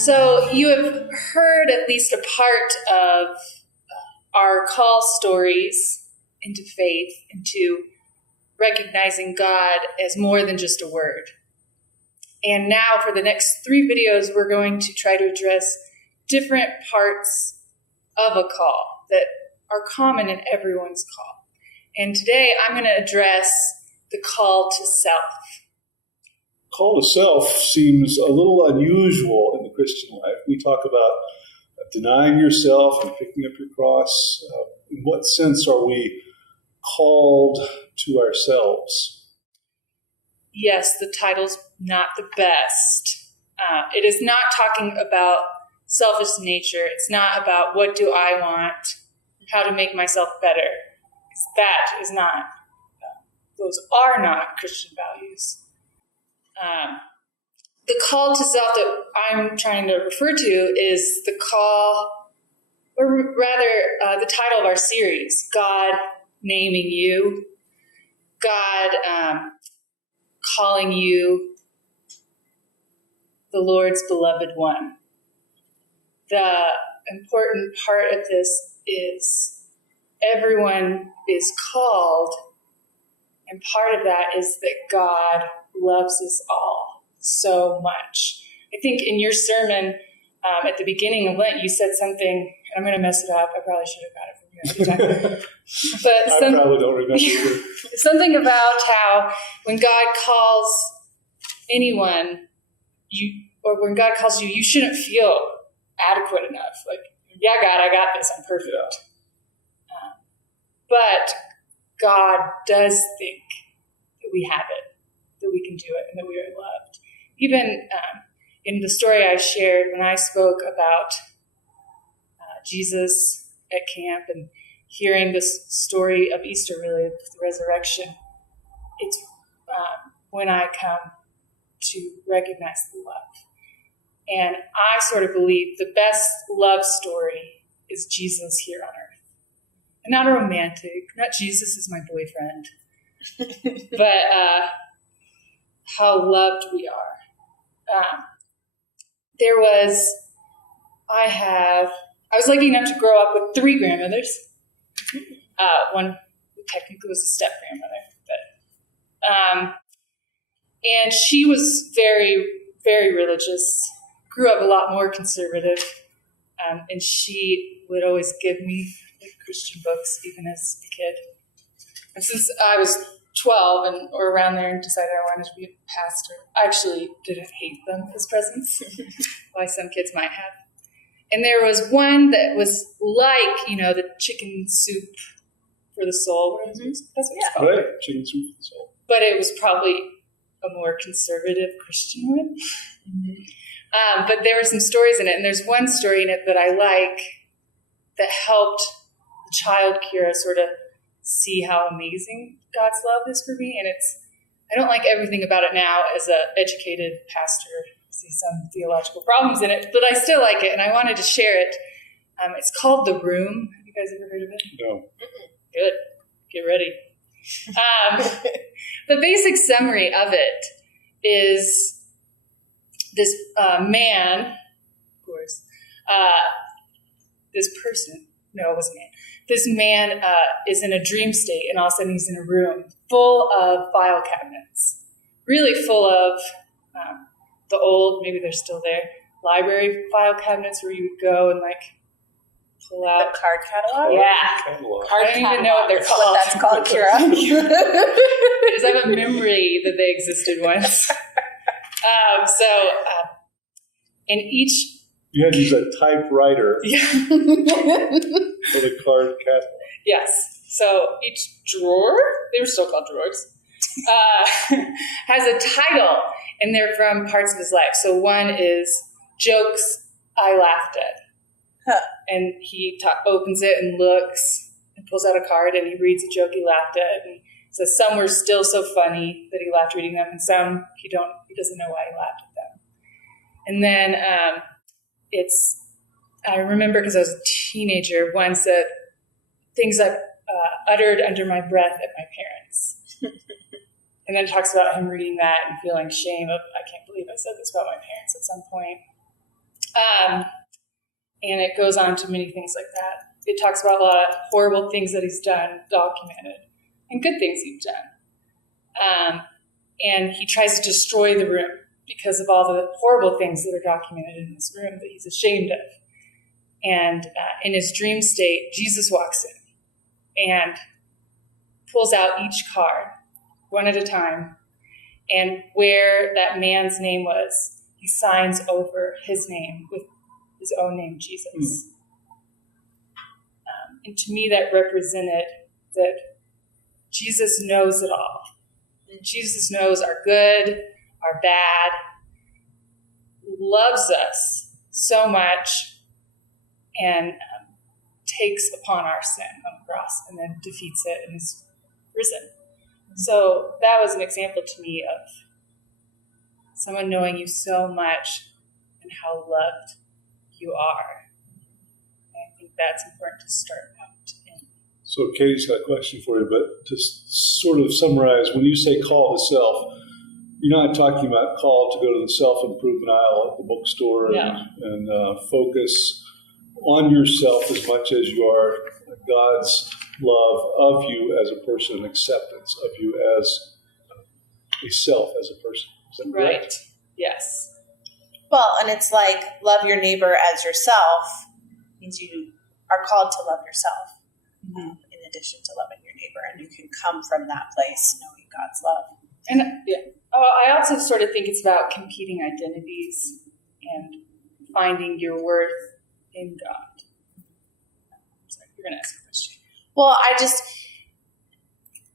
So you have heard at least a part of our call stories into faith, into recognizing God as more than just a word. And now for the next 3 videos, we're going to try to address different parts of a call that are common in everyone's call. And today I'm going to address the call to self. Call to self seems a little unusual in the Christian life. We talk about denying yourself and picking up your cross. In what sense are we called to ourselves? Yes, the title's not the best. It is not talking about selfish nature. It's not about what do I want, how to make myself better. Because that is not, those are not Christian values. The call to self that I'm trying to refer to is the call, or rather the title of our series, God naming you, God calling you the Lord's beloved one. The important part of this is everyone is called, and part of that is that God loves us all so much. I think in your sermon at the beginning of Lent, you said something, I'm going to mess it up. I probably should have got it from you every time. But I probably don't remember either. Something about how when God calls anyone, or when God calls you, you shouldn't feel adequate enough. Like, yeah, God, I got this. I'm perfect. But God does think that we have it, that we can do it, and that we are loved. Even in the story I shared when I spoke about Jesus at camp and hearing this story of Easter, really, of the resurrection, it's when I come to recognize the love. And I sort of believe the best love story is Jesus here on earth. And not a romantic, not Jesus is my boyfriend, but how loved we are. I was lucky enough to grow up with 3 grandmothers. One technically was a step-grandmother, and she was very, very religious, grew up a lot more conservative, and she would always give me Christian books, even as a kid. And since I was 12 or around there and decided I wanted to be a pastor, I actually didn't hate them as presents, why some kids might have. And there was one that was like, the chicken soup for the soul. That's what it's called. Right, chicken soup for the soul. But it was probably a more conservative Christian one. Mm-hmm. But there were some stories in it, and there's one story in it that I like that helped the child Kira sort of see how amazing God's love is for me. And I don't like everything about it now as an educated pastor. I see some theological problems in it, but I still like it, and I wanted to share it. It's called The Room. Have you guys ever heard of it? No. Good. Get ready. The basic summary of it is this man, of course, this person, no, it wasn't a man. This man is in a dream state, and all of a sudden he's in a room full of file cabinets, really full of the old, maybe they're still there, library file cabinets where you would go and pull out. The card catalog? Yeah. Catalog. I don't even know what they're called. What that's called, Kira. Because I have a memory that they existed once. In each... You had to use a typewriter Yeah. for the card catalog. Yes. So each drawer, they were still called drawers, has a title, and they're from parts of his life. So one is Jokes I Laughed At. Huh. And he opens it and looks and pulls out a card, and he reads a joke he laughed at, and says some were still so funny that he laughed reading them, and some he doesn't know why he laughed at them. And then I remember because I was a teenager, one said things I've uttered under my breath at my parents. And then talks about him reading that and feeling shame of, I can't believe I said this about my parents at some point. And it goes on to many things like that. It talks about a lot of horrible things that he's done, documented, and good things he's done. And he tries to destroy the room because of all the horrible things that are documented in this room that he's ashamed of. And in his dream state, Jesus walks in and pulls out each card, one at a time, and where that man's name was, he signs over his name with his own name, Jesus. And to me, that represented that Jesus knows it all. And Jesus knows our good, our bad, loves us so much, and takes upon our sin on the cross and then defeats it and is risen. So that was an example to me of someone knowing you so much and how loved you are. And I think that's important to start out in. So Katie's got a question for you, but to sort of summarize, when you say call to self, you're not talking about call to go to the self-improvement aisle at the bookstore and focus on yourself as much as you are God's love of you as a person, and acceptance of you as a self, as a person. Is that correct? Right. Yes. Well, and it's like love your neighbor as yourself means you are called to love yourself in addition to loving your neighbor. And you can come from that place knowing God's love. And I also sort of think it's about competing identities and finding your worth in God. Sorry, you're going to ask a question. Well,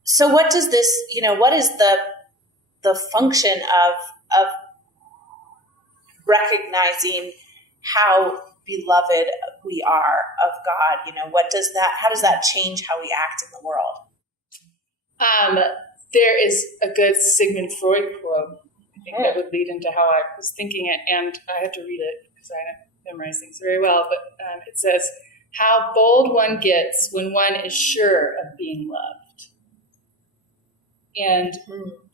so what does this, what is the function of recognizing how beloved we are of God? How does that change how we act in the world? There is a good Sigmund Freud quote, I think, that would lead into how I was thinking it, and I have to read it because I don't memorize things very well, but it says, how bold one gets when one is sure of being loved. And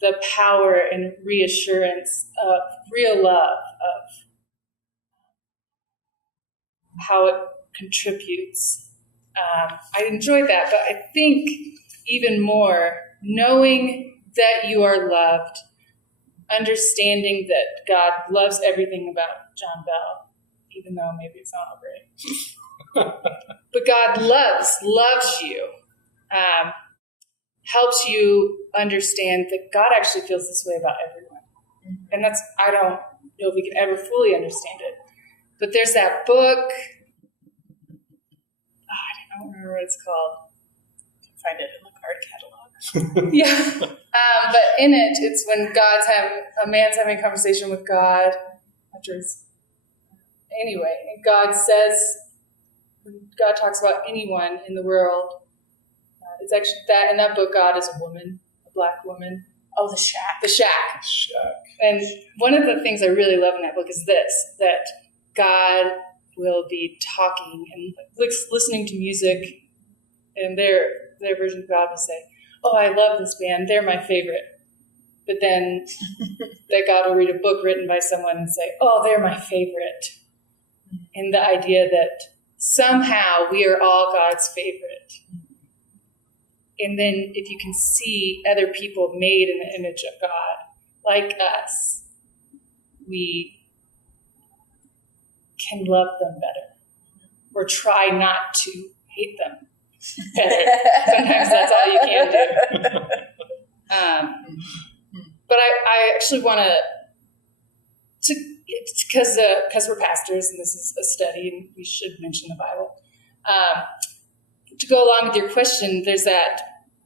the power and reassurance of real love, of how it contributes. I enjoyed that, but I think even more, knowing that you are loved, understanding that God loves everything about John Bell, even though maybe it's not all great. But God loves you, helps you understand that God actually feels this way about everyone. And I don't know if we can ever fully understand it. But there's that book, I don't remember what it's called. You can find it in the card catalog. Yeah. But in it, it's when a man's having a conversation with God. Anyway, and God talks about anyone in the world. It's actually in that book, God is a woman, a black woman. Oh, the shack. The shack. The shack. And one of the things I really love in that book is that God will be talking and listening to music, and their version of God will say, oh, I love this band, they're my favorite. But then that God will read a book written by someone and say, oh, they're my favorite. And the idea that somehow we are all God's favorite. And then if you can see other people made in the image of God, like us, we can love them better. Or try not to hate them better. Sometimes that's all you can do. But I actually want to, because we're pastors and this is a study and we should mention the Bible, to go along with your question, there's that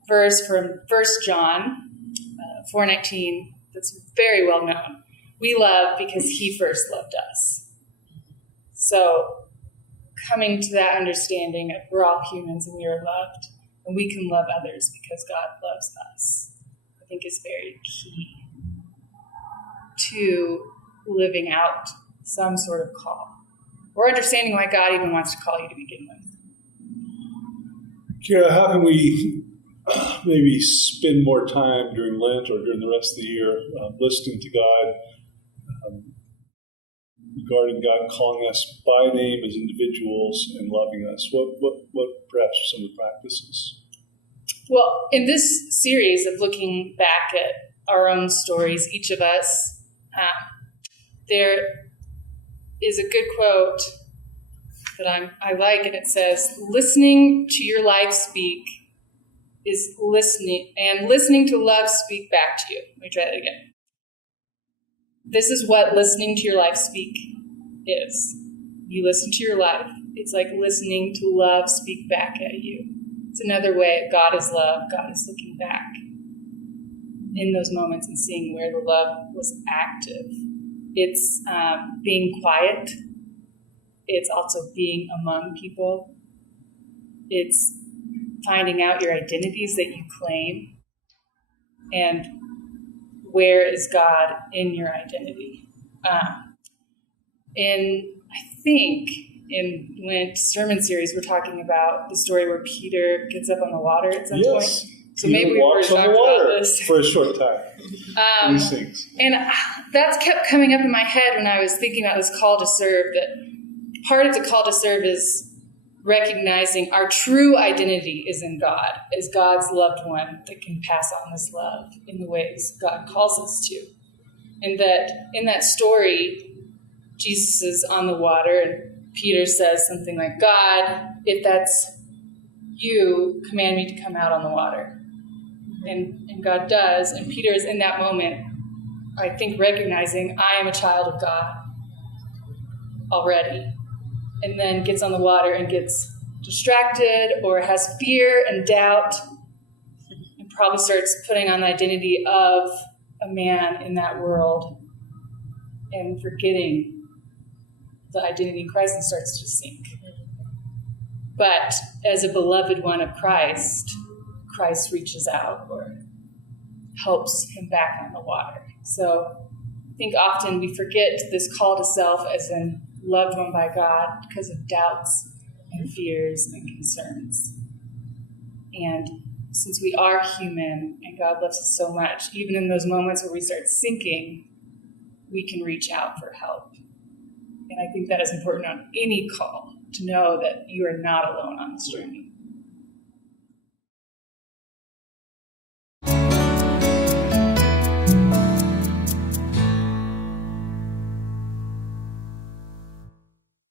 verse from 1 John 4:19 that's very well known. We love because he first loved us. So coming to that understanding of we're all humans and we are loved, and we can love others because God loves us, I think is very key to living out some sort of call, or understanding why God even wants to call you to begin with. Kira, how can we maybe spend more time during Lent or during the rest of the year listening to God, regarding God calling us by name as individuals and loving us? What perhaps are some of the practices? Well, in this series of looking back at our own stories, each of us, there is a good quote that I like, and it says, "Listening to your life speak is listening, and listening to love speak back to you." Let me try that again. This is what listening to your life speak is. You listen to your life. It's like listening to love speak back at you. It's another way. God is love. God is looking back in those moments and seeing where the love was active. It's being quiet. It's also being among people. It's finding out your identities that you claim. And where is God in your identity? I think in Lent sermon series, we're talking about the story where Peter gets up on the water at some point. So Peter maybe we were talking about this for a short time. These things. And that's kept coming up in my head when I was thinking about this call to serve, that part of the call to serve is recognizing our true identity is in God, as God's loved one that can pass on this love in the ways God calls us to. And that in that story, Jesus is on the water and Peter says something like, "God, if that's you, command me to come out on the water." And God does. And Peter is in that moment, I think, recognizing I am a child of God already. And then gets on the water and gets distracted or has fear and doubt and probably starts putting on the identity of a man in that world and forgetting the identity in Christ and starts to sink. But as a beloved one of Christ, Christ reaches out or helps him back on the water. So I think often we forget this call to self as in loved one by God because of doubts and fears and concerns. And since we are human and God loves us so much, even in those moments where we start sinking, we can reach out for help. And I think that is important on any call, to know that you are not alone on this journey.